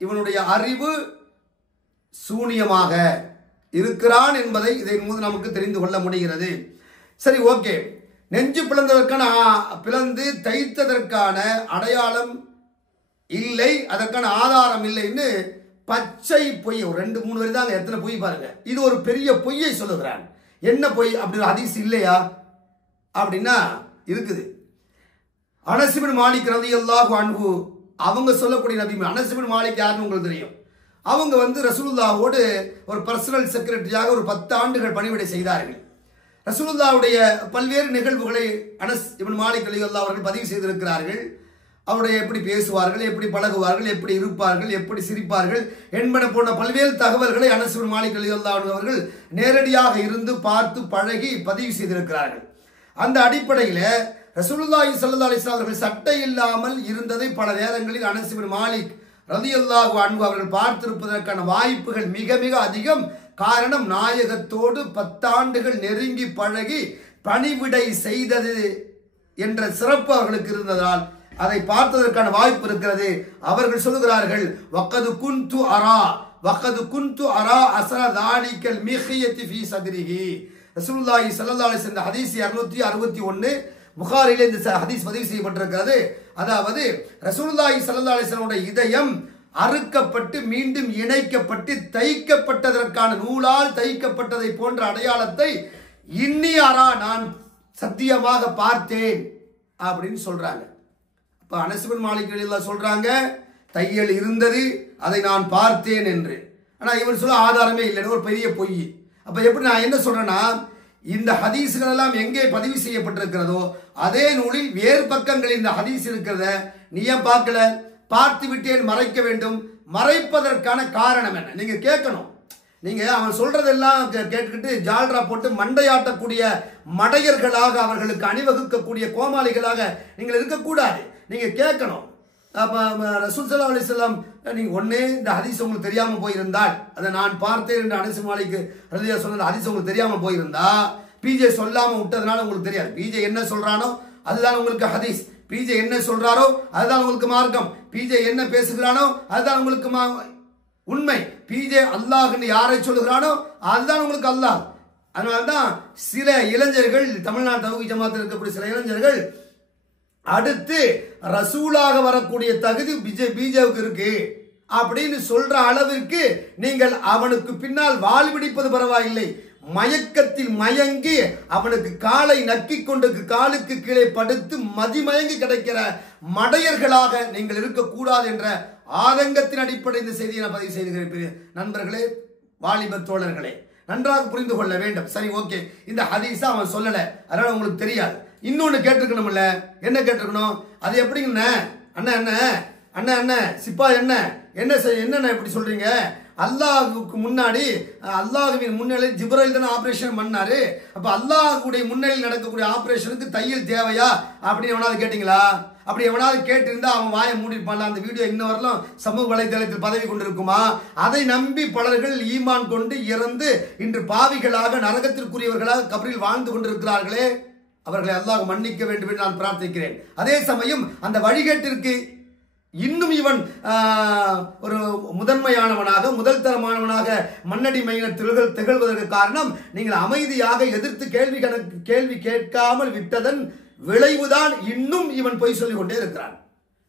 இவனுடைய அறிவு சூனியமாக இருக்கிறான் என்பதை இதன் மூலம் நமக்கு தெரிந்து கொள்ள முடிகிறது. சரி, ஓகே. நெஞ்சு பிளந்து தைத்ததற்கான அடையாளம் இல்லை, அதற்கான ஆதாரம் இல்லைன்னு பச்சை பொய், ஒரு 2-3 வரி தாங்க, எத்தனை பொய் பாருங்க. இது ஒரு பெரிய பொய்யை சொல்லுகிறான். என்ன பொய்? அப்படி ஒரு ஹதீஸ் இல்லையா அப்படின்னா இருக்குது. அனஸ் இப்னு மாலிக் ரலியல்லாஹு அன்ஹு அவங்க சொல்லக்கூடிய நபி. அனஸ் இப்னு மாலிக் யாருன்னு உங்களுக்கு தெரியும். அவங்க ரசூலுல்லாஹோடு ஒரு பர்சனல் செக்ரட்டரியாக ஒரு 10 ஆண்டுகள் பணிவிடை செய்தார்கள். ரசூலுல்லாஹுடைய பல்வேறு நிகழ்வுகளை அனஸ் இப்னு மாலிக் ரலியல்லாஹு அவர்கள் பதிவு செய்திருக்கிறார்கள். அவருடைய எப்படி பேசுவார்கள், எப்படி பழகுவார்கள், எப்படி இருப்பார்கள், எப்படி சிரிப்பார்கள் என்பன போன்ற பல்வேறு தகவல்களை அனஸ் இப்னு மாலிக் ரலியல்லாஹு அவர்கள் நேரடியாக இருந்து பார்த்து பழகி பதிவு செய்திருக்கிறார்கள். அந்த அடிப்படையில் ரசூலுல்லாஹி ஸல்லல்லாஹு அலைஹி வஸல்லம் அவர்கள் சட்டை இல்லாமல் இருந்ததை பல நேரங்களில் அனஸ் இப்னு மாலிக் ரலியல்லாஹு அன்ஹு அவர்கள் பார்த்திருப்பதற்கான வாய்ப்புகள் மிக மிக அதிகம். காரணம், நாயகத்தோடு 10 ஆண்டுகள் நெருங்கி பழகி பணிவிடை செய்தது என்ற சிறப்பு அவர்களுக்கு இருந்ததால் அதை பார்த்ததற்கான வாய்ப்பு இருக்கிறது. அவர்கள் சொல்லுகிறார்கள், வக்கது குன்து அரா அஸர தாலிகல் மிஹியத்தி ஃபீ சத்ரிஹி. ரசூலுல்லாஹி ஸல்லல்லாஹு அலைஹி வஸல்லம் ஹதீஸ் 261 புகாரிலே இந்த ஹதீஸ் பதிவு செய்யப்பட்டிருக்கிறது. அதாவது ரசூலுல்லாஹி ஸல்லல்லாஹு அலைஹி வஸல்லம் இதயம் அறுக்கப்பட்டு மீண்டும் இணைக்கப்பட்டு தைக்கப்பட்டதற்கான நூலால் தைக்கப்பட்டதை போன்ற அடையாளத்தை இன்னி அரா, நான் சத்தியமாக பார்த்தேன் அப்படின்னு சொல்றாங்க. அப்ப அனஸ் இப்னு மாலிக் ரலியல்லாஹு சொல்றாங்க, தையல் இருந்தது, அதை நான் பார்த்தேன் என்று. ஆனா இவர் சொல்ல ஆதாரமே இல்லைன்னு ஒரு பெரிய பொய். அப்ப எப்படி நான் என்ன சொல்றேன்னா, இந்த ஹதீஸ்கள் எல்லாம் எங்கே பதிவு செய்யப்பட்டிருக்கிறதோ அதே நூலில் வேறு பக்கங்களில் இந்த ஹதீஸ் இருக்கிறத நீ ஏன் பார்க்கல? பார்த்து விட்டேன் மறைக்க வேண்டும். மறைப்பதற்கான காரணம் என்ன? நீங்க கேட்கணும். நீங்க அவன் சொல்றதெல்லாம் கேட்டுக்கிட்டு ஜால்ரா போட்டு மண்டையாட்டக்கூடிய மடையர்களாக, அவர்களுக்கு அணிவகுக்கக்கூடிய கோமாளிகளாக நீங்கள் இருக்கக்கூடாது. நீங்க கேட்கணும். ரசூல் ஸல்லல்லாஹு அலைஹி வஸல்லம் நீங்க ஒண்ணே இந்த ஹதீஸ் உங்களுக்கு தெரியாம போயிருந்தால், அதை நான் பார்த்தேன் என்று அனஸ் மாலிக் ரலியல்லாஹு சொன்ன ஹதீஸ் உங்களுக்கு தெரியாம போயிருந்தா, பிஜே சொல்லாம விட்டதுனால உங்களுக்கு தெரியாது. பிஜே என்ன சொல்றானோ அதுதான் உங்களுக்கு ஹதீஸ். பிஜே என்ன சொல்றாரோ அதுதான் உங்களுக்கு மார்க்கம். பிஜே என்ன பேசுகிறானோ அதுதான் உங்களுக்கு உண்மை. பிஜே அல்லாஹ்னு யாரை சொல்லுகிறானோ அதுதான் உங்களுக்கு அல்லாஹ். அதனால்தான் சில இளைஞர்கள், தமிழ்நாடு தௌஹீத் ஜமாத்தில் இருக்கக்கூடிய சில இளைஞர்கள் அடுத்து ரசூலாக வரக்கூடிய தகுதி பிஜேபிக்கு இருக்கு அப்படின்னு சொல்ற அளவிற்கு நீங்கள் அவனுக்கு பின்னால் வால் பிடிப்பது பரவாயில்லை, மயக்கத்தில் மயங்கி அவனுக்கு காலை நக்கிக் கொண்டு காலுக்கு கீழே படுத்து மதிமயங்கி கிடைக்கிற மடையர்களாக நீங்கள் இருக்கக்கூடாது என்ற ஆதங்கத்தின் அடிப்படை இந்த செய்தியை நான் பதிவு செய்துகிறேன். நண்பர்களே, வாலிப தோழர்களே, நன்றாக புரிந்து கொள்ள வேண்டும். சரி, ஓகே, இந்த ஹதீஸ அவன் சொல்லல, அதனால உங்களுக்கு தெரியாது. இன்னொன்னு கேட்டிருக்கணும்ல, என்ன கேட்டிருக்கணும்? அது எப்படிங்க அண்ணன் அண்ணன் அண்ணன் அண்ணன் சிப்பா என்ன என்ன இப்படி சொல்றீங்க? அல்லாஹுக்கு முன்னாடி, அல்லாஹுவின் முன்னிலையில் ஜிப்ரைல் தானே ஆபரேஷன் பண்ணாரு. அப்ப அல்லாஹுடைய முன்னிலையில் நடக்கக்கூடிய ஆபரேஷனுக்கு தையல் தேவையா அப்படின்னு எவனாவது கேட்டீங்களா? அப்படி எவனாவது கேட்டிருந்தா அவன் வாயை மூடிருப்பான்ல. அந்த வீடியோ இன்ன வரலாம் சமூக வலைதளத்தில் பதவி கொண்டிருக்குமா? அதை நம்பி பலர்கள் ஈமான் கொண்டு இறந்து இன்று பாவிகளாக நரகத்திற்குரியவர்களாக கபரில் வாழ்ந்து கொண்டிருக்கிறார்களே, அவர்களை அல்லாஹ் மன்னிக்க வேண்டும் என்று நான் பிரார்த்திக்கிறேன். அதே சமயம் அந்த வழிகேட்டிற்கு இன்னும் இவன் ஒரு முதன்மையானவனாக, முதல் தரமானவனாக மன்னடி மைனர் திகழ்வதற்கு காரணம் நீங்கள் அமைதியாக எதிர்த்து கேள்வி கேட்காமல் விட்டதன் விளைவுதான். இன்னும் இவன் பொய் சொல்லிக் கொண்டே இருக்கிறான்.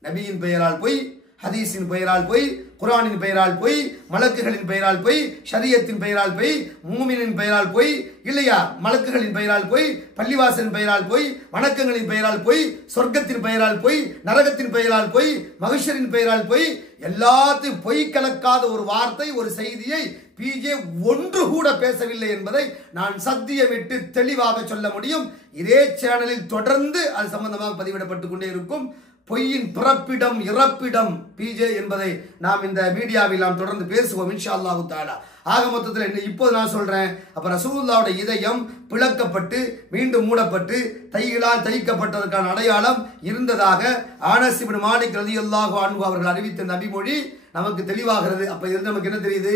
நபியின் பெயரால் பொய், ஹதீஸின் பெயரால் பொய், குர்ஆனின் பெயரால் பொய், மலக்குகளின் பெயரால் பொய், ஷரியத்தின் பெயரால் பொய், மூமினின் பெயரால் பொய், இல்லையா, மலக்குகளின் பெயரால் பொய், பள்ளிவாசலின் பெயரால் பொய், வணக்கங்களின் பெயரால் பொய், சொர்க்கத்தின் பெயரால் பொய், நரகத்தின் பெயரால் பொய், மகஷரின் பெயரால் பொய், எல்லாத்தையும் பொய் கலக்காத ஒரு வார்த்தை, ஒரு செய்தியை பிஜே ஒன்று கூட பேசவில்லை என்பதை நான் சத்தியமிட்டு தெளிவாக சொல்ல முடியும். இதே சேனலில் தொடர்ந்து அது சம்பந்தமாக பதிவிடப்பட்டுக் கொண்டே இருக்கும். பொய்யின் பிறப்பிடம் இறப்பிடம் பிஜே என்பதை நாம் இந்த மீடியாவில் நாம் தொடர்ந்து பேசுவோம் இன்ஷா அல்லாஹ் தஆலா. ஆக மொத்தத்தில் இப்போது நான் சொல்றேன், அப்ப ரசூலுல்லாஹ்வுடைய இதயம் பிளக்கப்பட்டு மீண்டும் மூடப்பட்டு தைகளால் தைக்கப்பட்டதற்கான அடையாளம் இருந்ததாக அனஸ் இப்னு மாலிக் ரலியல்லாஹு அன்ஹு அவர்கள் அறிவித்த நபிமொழி நமக்கு தெளிவாகிறது. அப்ப இதிலிருந்து நமக்கு என்ன தெரியுது?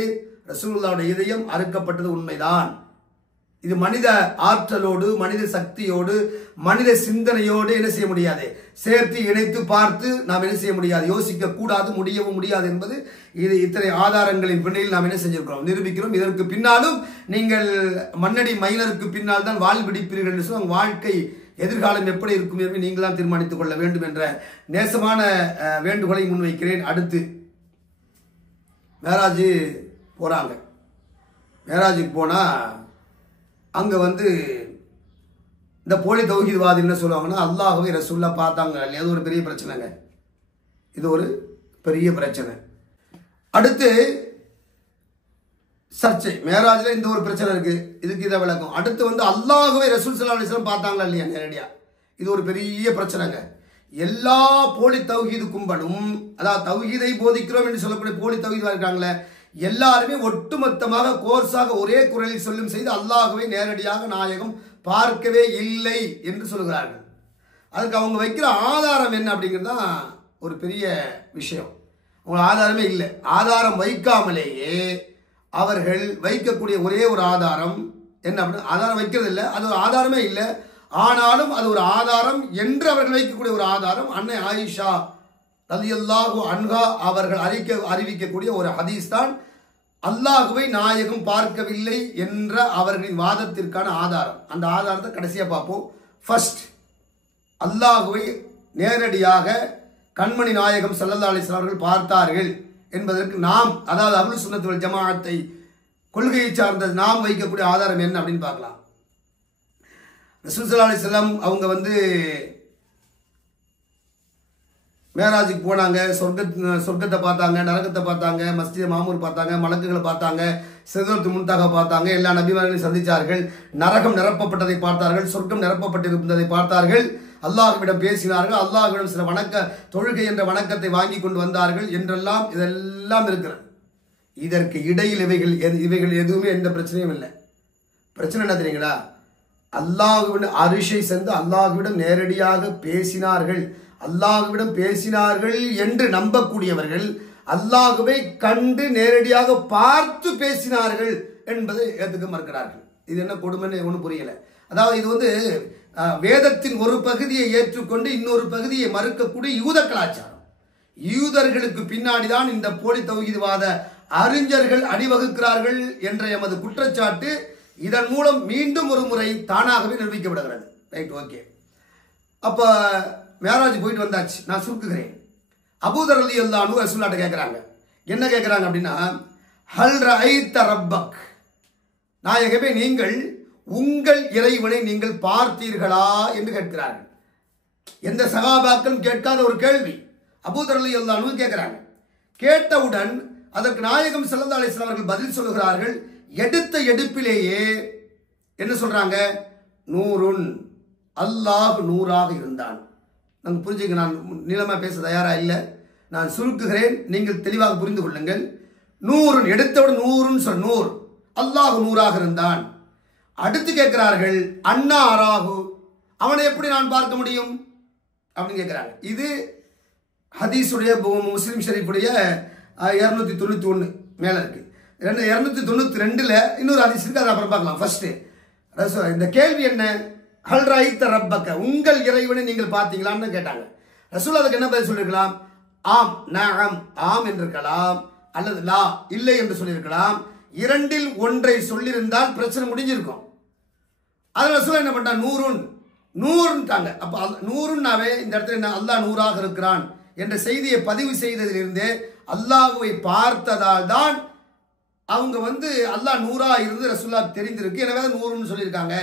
ரசூலுல்லாஹ்வுடைய இதயம் அறுக்கப்பட்டது உண்மைதான். இது மனித ஆற்றலோடு, மனித சக்தியோடு, மனித சிந்தனையோடு என்ன செய்ய முடியாது, சேர்த்து இணைத்து பார்த்து நாம் என்ன செய்ய முடியாது, யோசிக்க கூடாது, முடியவும் முடியாது என்பது இது இத்தனை ஆதாரங்களின் பின்னில் நாம் என்ன செஞ்சிருக்கிறோம், நிரூபிக்கிறோம். இதற்கு பின்னாலும் நீங்கள் மன்னடி மைனருக்கு பின்னால் தான் வாழ் பிடிப்பீர்கள் என்று சொல்லி வாழ்க்கை எதிர்காலம் எப்படி இருக்கும் என்று நீங்கள் தான் தீர்மானித்துக் கொள்ள வேண்டும் என்ற நேசமான வேண்டுகோளை முன்வைக்கிறேன். அடுத்து மேராஜ் போறாங்க. மேராஜுக்கு போனா அங்க இந்த போலி தௌஹீத்வாதி என்ன சொல்லுவாங்கன்னா, அல்லாஹ்வை ரசூல்லா பார்த்தாங்க. அது ஒரு பெரிய பிரச்சனைங்க, இது ஒரு பெரிய பிரச்சனை. அடுத்து சர்ச்சை, மேராஜ்ல இந்த ஒரு பிரச்சனை இருக்கு, இதுக்கு இதை விளக்கம். அடுத்து அல்லாஹ்வை ரசூல் ஸல்லல்லாஹு அலைஹி வஸல்லம் பார்த்தாங்களா இல்லையா நேரடியா, இது ஒரு பெரிய பிரச்சனைங்க. எல்லா போலி தௌஹீது கும்பலும், அதாவது தௌஹீதை போதிக்கிறோம் என்று சொல்லக்கூடிய போலி தௌஹீத்வாதி இருக்காங்களே, எல்லாருமே ஒட்டுமொத்தமாக கோர்ஸாக ஒரே குரலில் சொல்லும் செய்து அல்லாஹ்வை நேரடியாக நாயகம் பார்க்கவே இல்லை என்று சொல்கிறார்கள். அதுக்கு அவங்க வைக்கிற ஆதாரம் என்ன அப்படிங்கிறது தான் ஒரு பெரிய விஷயம். அவங்க ஆதாரமே இல்லை. ஆதாரம் வைக்காமலேயே அவர்கள் வைக்கக்கூடிய ஒரே ஒரு ஆதாரம் என்ன அப்படின்னு, ஆதாரம் வைக்கிறது இல்லை, அது ஒரு ஆதாரமே இல்லை. ஆனாலும் அது ஒரு ஆதாரம் என்று அவர்கள் வைக்கக்கூடிய ஒரு ஆதாரம் அன்னை ஆயிஷா ரலியல்லாஹு அன்ஹா அவர்கள் அறிவிக்கக்கூடிய ஒரு ஹதீஸ் தான் அல்லாஹ்வை நாயகம் பார்க்கவில்லை என்ற அவர்களின் வாதத்திற்கான ஆதாரம். அந்த ஆதாரத்தை கடைசியா பார்ப்போம். ஃபர்ஸ்ட், அல்லாஹ்வை நேரடியாக கண்மணி நாயகம் ஸல்லல்லாஹு அலைஹி வஸல்லம் அவர்கள் பார்த்தார்கள் என்பதற்கு நாம், அதாவது அஹ்லுஸ் சுன்னத் வல் ஜமாஅத்தை கொள்கையை சார்ந்த நாம் வைக்கக்கூடிய ஆதாரம் என்ன அப்படின்னு பார்க்கலாம். ரசூல் ஸல்லல்லாஹு அலைஹி வஸல்லம் அவங்க மேராஜுக்கு போனாங்க, சொர்க்கத்தை பார்த்தாங்க, நரகத்தை பார்த்தாங்க, மஸ்ஜித் மாமூர் பார்த்தாங்க, மலக்குகளை பார்த்தாங்க, சிதறத்து முன்தாக பார்த்தாங்க, எல்லா நபிமார்களையும் சந்தித்தார்கள், நரகம் நிரப்பப்பட்டதை பார்த்தார்கள், சொர்க்கம் நிரப்பப்பட்டிருந்ததை பார்த்தார்கள், அல்லாஹ்விடம் பேசினார்கள், அல்லாஹ்விடம் சில தொழுகை என்ற வணக்கத்தை வாங்கி கொண்டு வந்தார்கள் என்றெல்லாம் இதெல்லாம் இருக்கிறது. இதற்கு இடையில் இவைகள் எதுவுமே எந்த பிரச்சனையும் இல்லை. பிரச்சனை என்ன தெரியுங்களா? அல்லாஹ்விடம் அரிஷை சென்று அல்லாஹ்விடம் நேரடியாக பேசினார்கள், அல்லாஹ்விடம் பேசினார்கள் என்று நம்பக்கூடியவர்கள் அல்லாஹ்வை கண்டு நேரடியாக பார்த்து பேசினார்கள் என்பதை ஏற்றுக்க மறுக்கிறார்கள். இது என்ன கொடுமைன்னு ஒன்றும் புரியல. அதாவது இது வேதத்தின் ஒரு பகுதியை ஏற்றுக்கொண்டு இன்னொரு பகுதியை மறுக்கக்கூடிய யூத கலாச்சாரம். யூதர்களுக்கு பின்னாடிதான் இந்த போலி தௌஹீத்வாத அறிஞர்கள் அணிவகுக்கிறார்கள் என்ற எமது குற்றச்சாட்டு இதன் மூலம் மீண்டும் ஒரு முறை தானாகவே நிரூபிக்கப்படுகிறது. Right, okay. அப்போ மேராஜ் போயிட்டு வந்தாச்சு. நான் சுருக்குகிறேன். அபூதர் ரலியல்லாஹு அன்ஹு ரசூலுல்லாஹ்ட்ட கேட்குறாங்க. என்ன கேட்குறாங்க அப்படின்னா, ஹல் ரஐத ரப்பக், நாயகமே நீங்கள் உங்கள் இறைவனை நீங்கள் பார்த்தீர்களா என்று கேட்கிறார்கள். எந்த சகாபாக்களும் கேட்காத ஒரு கேள்வி அபூதர் ரலியல்லாஹு அன்ஹு கேட்கிறாங்க. கேட்டவுடன் அதற்கு நாயகம் ஸல்லல்லாஹு அலைஹி வஸல்லம் அவர்கள் பதில் சொல்லுகிறார்கள். எடுத்த எடுப்பிலேயே என்ன சொல்றாங்க? நூறுன், அல்லாஹ் நூறாக இருந்தான். நாங்கள் புரிஞ்சுக்க, நான் நீளமாக பேச தயாராக இல்லை. நான் சுருக்குகிறேன், நீங்கள் தெளிவாக புரிந்து கொள்ளுங்கள். நூறுன், எடுத்தவுடன் நூறுன்னு சொல், நூறு, அல்லாஹ் நூறாக இருந்தான். அடுத்து கேட்கிறார்கள், அண்ணா அராகு, அவனை எப்படி நான் பார்க்க முடியும் அப்படின்னு கேட்கிறாங்க. இது ஹதீஸுடைய முஸ்லிம் ஷரீஃபுடைய 291 மேல இருக்கு. 292ல இன்னொரு ஹதீஸ் இருக்கு, அதை அப்புறம் பார்க்கலாம். ஃபர்ஸ்ட் இந்த கேள்வி என்ன? ஹல் ரஐத ரப்பக, உங்கள் இறைவனை நீங்கள் பார்த்தீங்களான்னு கேட்டாங்க. ரசூல் அதுக்கு என்ன பதில் சொல்லிருக்கலாம்? ஆம், நஅம், ஆம் என்றிருக்கலாம், அல்லது லா, இல்லை என்று சொல்லியிருக்கலாம். இரண்டில் ஒன்றை சொல்லியிருந்தால் பிரச்சனை முடிஞ்சிருக்கும். அதில் ரசூல் என்ன பண்ணா? நூறுன், நூறுன்ட்டாங்க. அப்போ நூறுன்னாவே இந்த இடத்துல என்ன, அல்லாஹ் நூறாக இருக்கிறான் என்ற செய்தியை பதிவு செய்ததிலிருந்து அல்லாஹ்வை பார்த்ததால் தான் அவங்க அல்லாஹ் நூறா இருந்து ரசூல்லா தெரிந்திருக்கு, எனவே நூறுன்னு சொல்லியிருக்காங்க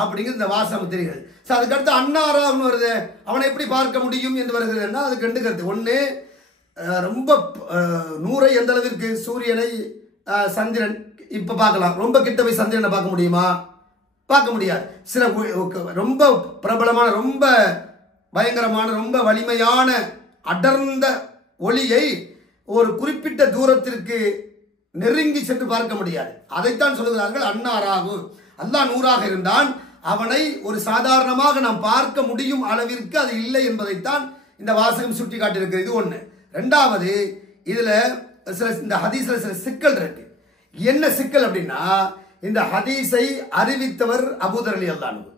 அப்படிங்கிறது இந்த வாசகம் தெரிகிறது. அதுக்கடுத்து அன்னாரான்னு வருது, அவனை எப்படி பார்க்க முடியும் என்று வருகிறதுன்னா அதுக்கு ரெண்டு கருத்து. ஒன்று, ரொம்ப நூறை எந்த அளவிற்கு, சூரியனை சந்திரன் இப்ப பார்க்கலாம், ரொம்ப கிட்ட போய் சந்திரனை பார்க்க முடியுமா? பார்க்க முடியாது. சில ரொம்ப பிரபலமான, ரொம்ப பயங்கரமான, ரொம்ப வலிமையான அடர்ந்த ஒளியை ஒரு குறிப்பிட்ட தூரத்திற்கு நெருங்கி சென்று பார்க்க முடியாது. அதைத்தான் சொல்லுகிறார்கள் அன்னாராகு, அல்லாஹ் நூறாக இருந்தான், அவனை ஒரு சாதாரணமாக நாம் பார்க்க முடியும் அளவிற்கு அது இல்லை என்பதைத்தான் இந்த வாசகம் சுட்டி காட்டியிருக்கிறது. இது ஒன்று. ரெண்டாவது, இதுல இந்த ஹதீஸ்ல சில சிக்கல் இருக்கு. என்ன சிக்கல் அப்படின்னா, இந்த ஹதீஸை அறிவித்தவர் அபூதர் ரலியல்லாஹு அன்ஹு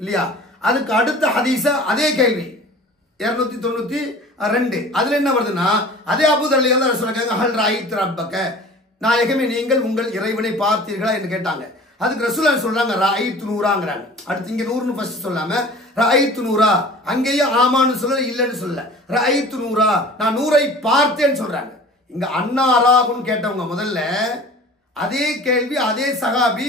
இல்லையா? அதுக்கு அடுத்த ஹதீஸ அதே கேள்வி 292 அதுல என்ன வருதுன்னா, அதே அபூதர் ரலியல்லாஹு அன்ஹு சொல்றாங்க, ஹல் ரஐத ரப்பக, நாயகமே நீங்கள் உங்கள் இறைவனை பார்த்தீர்களா என்று கேட்டாங்க. அதுக்கு ரசூலுல்லாஹ் சொல்றாங்க ரஐத்து நூறாங்கறாங்க. அடுத்து இங்க நூறுன்னு ஃபர்ஸ்ட் சொல்லாம ரஐத்து நூறா, அங்கேயே ஆமான்னு சொல்ல, இல்லைன்னு சொல்ல, ரஐத்து நூறா, நான் நூறை பார்த்தேன்னு சொல்றாங்க. இங்க அன்னாராகுன்னு கேட்டவங்க முதல்ல அதே கேள்வி, அதே சகாபி,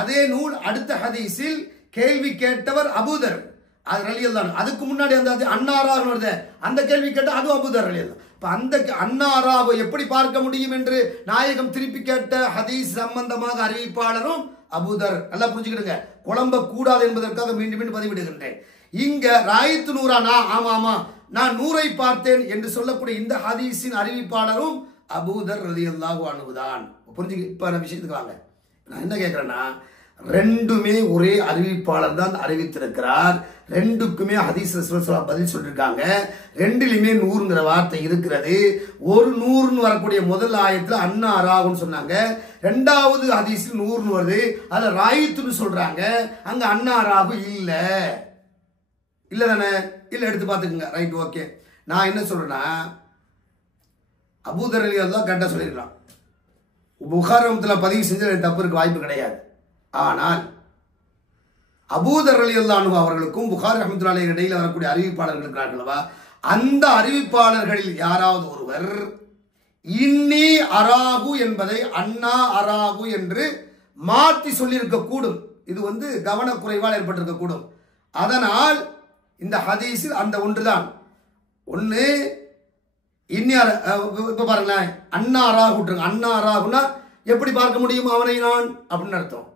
அதே நூல், அடுத்த ஹதீஸில் கேள்வி கேட்டவர் அபூதர் அது ரலியல்லாஹு அன்ஹு. அதுக்கு முன்னாடி அந்த அன்னாராகுன்னு வருது, அந்த கேள்வி கேட்ட அது அபூதர் ரலியல்லாஹு. அந்த அன்னாராவை எப்படி பார்க்க முடியும் என்று நாயகம் திருப்பி கேட்ட ஹதீஸ் சம்பந்தமாக அறிவிப்பாளரும் அபூதர். நல்லா புரிஞ்சுக்கிடுங்க, குழம்ப கூடாது என்பதற்காக மீண்டும் மீண்டும் பதிவிடுகின்றேன். இங்க ராயித்து நூறா, ஆமா ஆமா நான் நூறை பார்த்தேன் என்று சொல்லக்கூடிய இந்த ஹதீஸின் அறிவிப்பாளரும் அபூதர் ரலியல்லாஹு அன்ஹு தான். புரிஞ்சுக்க, இப்ப விஷயத்துக்கு வாங்க. நான் என்ன கேட்கிறேன்னா, ரெண்டுமே ஒரே அறிவிப்பாளர் தான் அறிவித்திருக்கிறார். ரெண்டுக்குமே ஹதீஸ் ரசூலுல்லாஹ் பதில் சொல்லியிருக்காங்க. ரெண்டிலுமே நூறுங்கிற வார்த்தை இருக்கிறது. ஒரு நூறுன்னு வரக்கூடிய முதல் ஆயத்துல அண்ணா அராகுன்னு சொன்னாங்க, ரெண்டாவது ஹதீஸில் நூறுன்னு வருது, அதுல ராயித்துன்னு சொல்றாங்க, அங்க அண்ணா அராகு இல்ல இல்ல தானே? இல்ல, எடுத்து பார்த்துக்குங்க. Right, okay. நான் என்ன சொல்றேன்னா, அபூதர் ரலியல்லாஹு கரெக்டா சொல்லிருக்கலாம், புகாரத்துல பதிவு செஞ்ச தப்பு இருக்க வாய்ப்பு கிடையாது. ஆனால் அபூதர் ரலியல்லாஹு அன்ஹு அவர்களுக்கும் புகாரி ரஹ்மத்துல்லாஹி அலைஹி இடையில வரக்கூடிய அறிவிப்பாளர்கள் இருக்கிறார்களா, அந்த அறிவிப்பாளர்களில் யாராவது ஒருவர் இன்னி அராகு என்பதை அண்ணா அராகு என்று மாற்றி சொல்லியிருக்க கூடும். இது கவனக்குறைவால் ஏற்பட்டிருக்க கூடும். அதனால் இந்த ஹதீஸில் அந்த ஒன்றுதான். ஒன்று, இன்னியார் இப்ப பாருங்களேன், அண்ணா அராகு, அண்ணா அராகுனா எப்படி பார்க்க முடியும் அவனை நான் அப்படின்னு அர்த்தம்.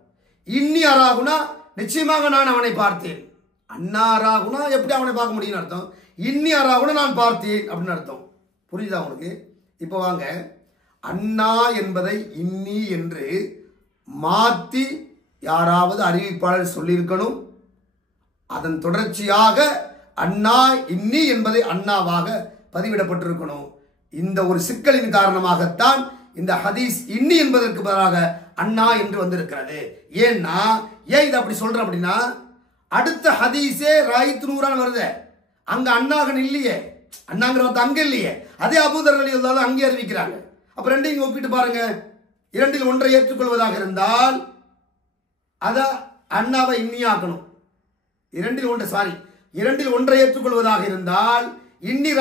இன்னி அராகுனா நிச்சயமாக நான் அவனை பார்த்தேன். அண்ணா அராகுனா எப்படி அவனை பார்க்க முடியும்னு அர்த்தம். இன்னி அராகுனா நான் பார்த்தேன் அப்படின்னு அர்த்தம். புரியுதா உங்களுக்கு? இப்போ வாங்க, அண்ணா என்பதை இன்னி என்று மாற்றி யாராவது அறிவிப்பாளர் சொல்லியிருக்கணும். அதன் தொடர்ச்சியாக அண்ணா இன்னி என்பதை அண்ணாவாக பதிவிடப்பட்டிருக்கணும். இந்த ஒரு சிக்கலின் காரணமாகத்தான் இந்த ஹதீஸ் இன்னி என்பதற்கு பதிலாக அண்ணா என்று வந்திருக்கிறது. ஏன்னா ஏன் இதை அப்படி சொல்றேன் அப்படின்னா, அடுத்த ஹதீஸே ராயித்து நூறான் வருது, அங்க அண்ணாகன் இல்லையே, அண்ணாங்கிற வார்த்தை அங்க இல்லையே, அதே அபூதர் ரலியல்லாஹு அங்கே அறிவிக்கிறாங்க. அப்ப ரெண்டையும் ஒப்பிட்டு பாருங்க. இரண்டில் ஒன்றை ஏற்றுக்கொள்வதாக இருந்தால் அதை அண்ணாவை இன்னியாக்கணும். இரண்டில் ஒன்றை ஏற்றுக்கொள்வதாக இருந்தால் இன்னி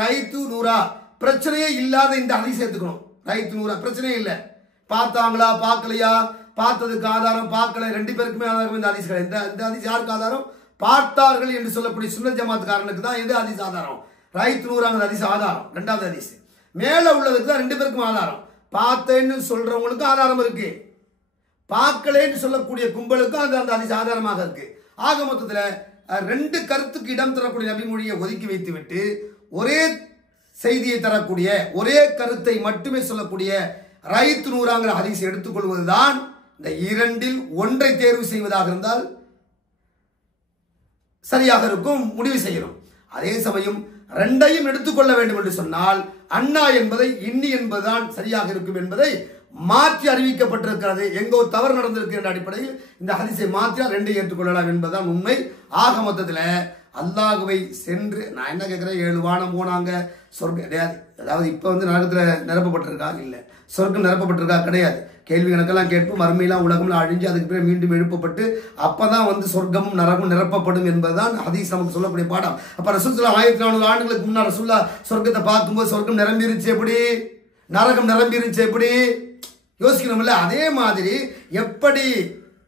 ராயித்து நூறா பிரச்சனையே இல்லாத இந்த ஹதீஸ் ஏற்றுக்கணும். ராயித்து நூறா பிரச்சனையே இல்லை. பார்த்தாங்களா பார்க்கலையா, பார்த்ததுக்கு ஆதாரம், பார்க்கல, ரெண்டு பேருக்குமே ஆதாரம். இந்த ஹதீஸ் இந்த ஹதீஸ் யாருக்கு ஆதாரம்? பார்த்தார்கள் என்று சொல்லக்கூடிய சுன்னத் ஜமாத்துக்காரனுக்கு தான் எது ஹதீஸ் ஆதாரம்? ராயித்து நூறாங்கிற ஹதீஸ் ஆதாரம். ரெண்டாவது ஹதீஸ் மேல உள்ளதுக்கு தான் ரெண்டு பேருக்கும் ஆதாரம். பார்த்தேன்னு சொல்றவங்களுக்கு ஆதாரம் இருக்கு, பார்க்கலேன்னு சொல்லக்கூடிய கும்பலுக்கும் அந்த ஹதீஸ் ஆதாரமாக இருக்கு. ஆக மொத்தத்தில் ரெண்டு கருத்துக்கு இடம் தரக்கூடிய நபிமொழியை ஒதுக்கி வைத்து விட்டு ஒரே செய்தியை தரக்கூடிய ஒரே கருத்தை மட்டுமே சொல்லக்கூடிய ராயித்து நூறாங்கிற ஹதீஸ் எடுத்துக்கொள்வதுதான் இந்த இரண்டில் ஒன்றை தேர்வு செய்வதாக இருந்தால் சரியாக இருக்கும், முடிவு செய்யணும். அதே சமயம் ரெண்டையும் எடுத்துக்கொள்ள வேண்டும் என்று சொன்னால் அண்ணா என்பதை இன்னி என்பதுதான் சரியாக இருக்கும் என்பதை மாற்றி அறிவிக்கப்பட்டிருக்கிறது. எங்கோ தவறு நடந்திருக்கு என்ற அடிப்படையில் இந்த ஹதீஸை மாற்றி ரெண்டையும் ஏற்றுக்கொள்ளலாம் என்பதுதான் உண்மை. ஆக மொத்தத்தில் அல்லாஹ்வை சென்று நான் என்ன கேட்கிறேன், 7 வானம் போனாங்க, சொர்க்கம் கிடையாது. அதாவது இப்போ நரகத்தில் நிரப்பப்பட்டிருக்கா? இல்லை. சொர்க்கம் நிரப்பப்பட்டிருக்கா? கிடையாது. கேள்வி கணக்கெல்லாம் கேட்போம், மறுமையெல்லாம் உலகம்லாம் அழிஞ்சு அதுக்கு பிறகு மீண்டும் எழுப்பப்பட்டு அப்பதான் சொர்க்கமும் நரகமும் நிரப்பப்படும் என்பதுதான் ஹதீஸ் நமக்கு சொல்லக்கூடிய பாடம். அப்ப ரசூல் 1400 ஆண்டுகளுக்கு முன்னாடி ரசூல்லா சொர்க்கத்தை பார்க்கும்போது சொர்க்கம் நிரம்பிருச்சு எப்படி, நரகம் நிரம்பிருச்சு எப்படி யோசிக்கணும்ல. அதே மாதிரி எப்படி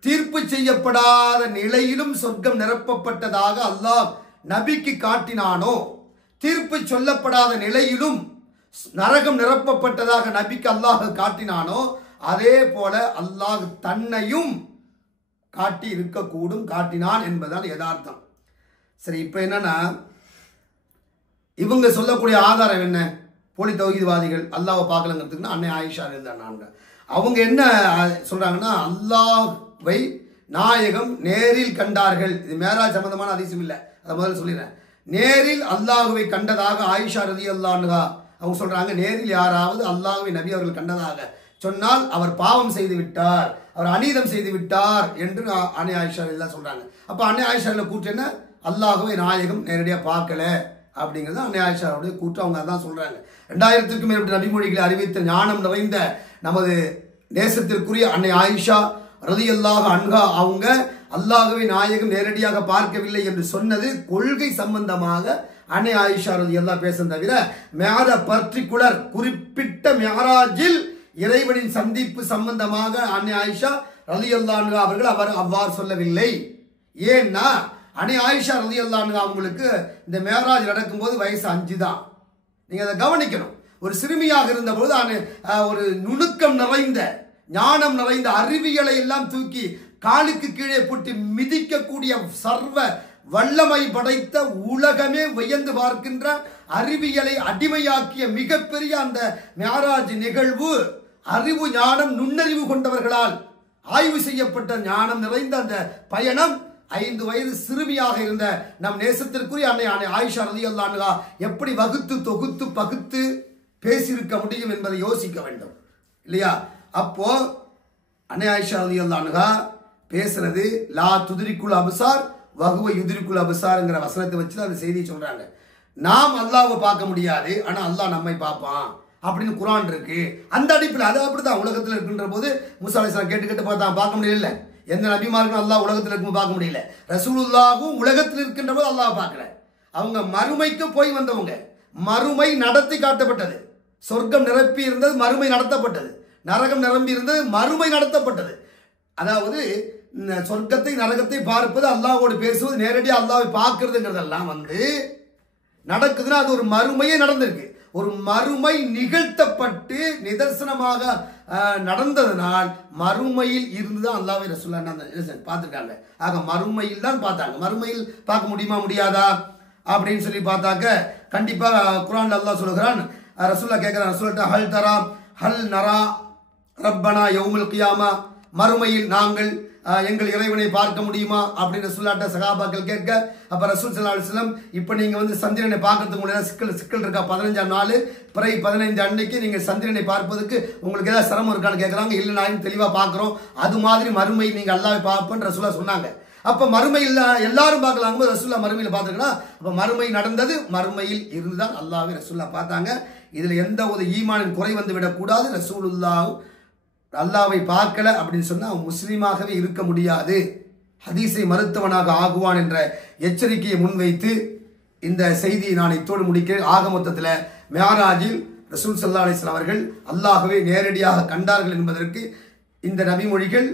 தீர்ப்பு செய்யப்படாத நிலையிலும் சொர்க்கம் நிரப்பப்பட்டதாக அல்லாஹ் நபிக்கு காட்டினானோ, தீர்ப்பு சொல்லப்படாத நிலையிலும் நரகம் நிரப்பப்பட்டதாக நபிக்கு அல்லாஹ் காட்டினானோ, அதே போல அல்லாஹ் தன்னையும் காட்டி இருக்கக்கூடும், காட்டினான் என்பதால் யதார்த்தம். சரி, இப்ப என்னன்னா இவங்க சொல்லக்கூடிய ஆதாரம் என்ன? போலி தௌஹீத்வாதிகள் அல்லாஹ்வை பார்க்கலங்கிறதுக்கு அன்னை ஆயிஷா இருந்தாங்க. அவங்க என்ன சொல்றாங்கன்னா, அல்லாஹ்வை நாயகம் நேரில் கண்டார்கள். இது மேராஜ் சம்பந்தமான ஹதீஸும் இல்லை, அதை முதல்ல சொல்லிடுறேன். நேரில் அல்லாஹ்வை கண்டதாக ஆயிஷா ரலியல்லாஹு அன்ஹா அவங்க சொல்றாங்க. நேரில் யாராவது அல்லாஹ்வை நபி அவர்கள் கண்டதாக சொன்னால் அவர் பாவம் செய்து விட்டார், அவர் அநீதம் செய்து விட்டார் என்று அன்னை ஆயிஷா எல்லாம் சொல்றாங்க. அப்ப அன்னை ஆயிஷாவில் கூற்று என்ன? அல்லாஹ்வை நாயகம் நேரடியாக பார்க்கல அப்படிங்கிறது அன்னை ஆயிஷாவுடைய கூற்று. அவங்க அதான் சொல்றாங்க. 2000க்கும் மேற்பட்ட நபிமொழிகளை அறிவித்த ஞானம் நிறைந்த நமது நேசத்திற்குரிய அன்னை ஆயிஷா ரலியல்லாஹு அன்ஹா அவங்க அல்லாஹ்வை நாயகம் நேரடியாக பார்க்கவில்லை என்று சொன்னது கொள்கை சம்பந்தமாக அன்னை ஆயிஷா ரலியல்லாஹு பேச தவிர மேல பர்டிகுலர் குறிப்பிட்ட மிஅராஜில் இறைவனின் சந்திப்பு சம்பந்தமாக அன்னை ஆயிஷா ரலியல்லாஹு அன்ஹா அவர்கள் அவ்வாறு சொல்லவில்லை. ஏன்னா அன்னை ஆயிஷா ரலியல்லாஹு அன்ஹா அவங்களுக்கு இந்த மிஅராஜ் நடக்கும்போது வயசு 5 தான். நீங்க அதை கவனிக்கணும். ஒரு சிறுமியாக இருந்த பொழுது ஒரு நுணுக்கம் நிறைந்த ஞானம் நிறைந்த அறிவியலை எல்லாம் தூக்கி காலுக்கு கீழே போட்டு மிதிக்கக்கூடிய சர்வ வல்லமை படைத்த உலகமே வியந்து பார்க்கின்ற அறிவியலை அடிமையாக்கிய மிகப்பெரிய அந்த மிஅராஜ் நிகழ்வு அறிவு ஞானம் நுண்ணறிவு கொண்டவர்களால் ஆய்வு செய்யப்பட்ட ஞானம் நிறைந்த அந்த பயணம் 5 வயது சிறுமியாக இருந்த நம் நேசத்திற்குரிய அன்னை ஆயிஷா ரலியல்லாஹு அன்ஹா எப்படி வகுத்து தொகுத்து பகுத்து பேசியிருக்க முடியும் என்பதை யோசிக்க வேண்டும் இல்லையா? அப்போ அன்னை ஆயிஷா ரலியல்லாஹு அன்ஹா பேசுறது லா துதிரிக்குல் அப்சார் வஹுவ யுதிரிக்குல் அப்சார்ங்கிற வசனத்தை வச்சு அந்த செய்தியை சொல்றாங்க. நாம் அல்லாஹ்வை பார்க்க முடியாது, ஆனா அல்லாஹ் நம்மை பார்ப்பான் அப்படின்னு குர்ஆன் இருக்கு. அந்த அடிப்பில் அது அப்படிதான் உலகத்தில் இருக்கின்ற போது மூசா அலைஹிஸ்ஸலாம் கேட்டு பார்க்க முடியல. எந்த நபிமாருக்கும் அல்லாஹ் உலகத்தில் இருக்கும் பார்க்க முடியல. ரசூலுல்லாஹும் உலகத்தில் இருக்கின்ற போது அல்லாஹ் பார்க்கல. அவங்க மறுமைக்கு போய் வந்தவங்க. மறுமை நடத்தி காட்டப்பட்டது. சொர்க்கம் நிரப்பி இருந்தது, மறுமை நடத்தப்பட்டது. நரகம் நிரம்பி இருந்தது, மறுமை நடத்தப்பட்டது. அதாவது சொர்க்கத்தை நரகத்தை பார்ப்பது, அல்லாஹ்வோடு பேசுவது, நேரடியாக அல்லாஹ்வை பார்க்கிறதுங்கிறதெல்லாம் நடக்குதுன்னா அது ஒரு மறுமையே நடந்திருக்கு. ஒரு மறுமை நிகழ்த்தப்பட்டு நிதர்சனமாக நடந்ததனால் மறுமையில் இருந்துதான் அல்லாஹ்வை ரசூலுல்லாஹ் பார்த்துருக்காங்க. ஆக மறுமையில் தான் பார்த்தாங்க. மறுமையில் பார்க்க முடியுமா முடியாதா அப்படின்னு சொல்லி பார்த்தாக்க கண்டிப்பா குர்ஆன்ல அல்லாஹ் சொல்லுகிறான். ரசூலுல்லாஹ் கேட்கிறான், ரசூலுல்லாஹ் ஹல் தரா ஹல் நரா ரப்பனா யௌமுல் கியாமா, மறுமையில் நாங்கள் எங்கள் இறைவனை பார்க்க முடியுமா அப்படின்னு ரசூலுல்லாஹ் சஹாபாக்கள் கேட்க, அப்ப ரசூல் ஸல்லல்லாஹு அலைஹி வஸல்லம் இப்ப நீங்க சந்திரனை பார்க்கறதுக்கு முடியாது, சிக்கல் இருக்கா, 15ஆம் நாள் பிறை 15 அன்னைக்கு நீங்க சந்திரனை பார்ப்பதற்கு உங்களுக்கு ஏதாவது சிரமம் இருக்கான்னு கேட்கறாங்க. இல்லை நான் தெளிவா பார்க்கிறோம், அது மாதிரி மறுமை நீங்க அல்லாஹ்வை பார்ப்பேன்னு ரசூலுல்லாஹ் சொன்னாங்க. அப்ப மறுமையில் எல்லாரும் பார்க்கலாங்க ரசூலுல்லாஹ் மறுமையில் பார்த்துருக்கா. அப்ப மறுமை நடந்தது, மறுமையில் இருந்துதான் அல்லாஹ்வை ரசூலுல்லாஹ் பார்த்தாங்க. இதுல எந்த ஒரு ஈமானின் குறை வந்து விடக்கூடாது. அல்லாவை பார்க்கல அப்படின்னு சொன்னா அவன் முஸ்லீமாகவே இருக்க முடியாது, ஹதீஸை மறுத்தவனாக ஆகுவான் என்ற எச்சரிக்கையை முன்வைத்து இந்த செய்தியை நான் இத்தோடு முடிக்கிறேன். ஆக மொத்தத்தில் மிஅராஜில் ரசூல் ஸல்லல்லாஹு அலைஹி வஸல்லம் அவர்கள் அல்லாஹ்வை நேரடியாக கண்டார்கள் என்பதற்கு இந்த நபிமொழிகள்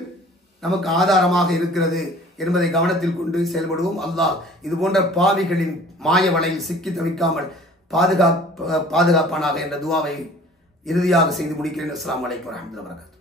நமக்கு ஆதாரமாக இருக்கிறது என்பதை கவனத்தில் கொண்டு செயல்படுவோம். அல்லாஹ் இது போன்ற பாவிகளின் மாய வலையில் சிக்கி தவிக்காமல் பாதுகாப்பானாக என்ற துஆவை இறுதியாக செய்து முடிக்கிறேன். அஸ்ஸலாமு அலைக்கும் வரஹ்மத்துல்லாஹி வபரகாத்துஹு.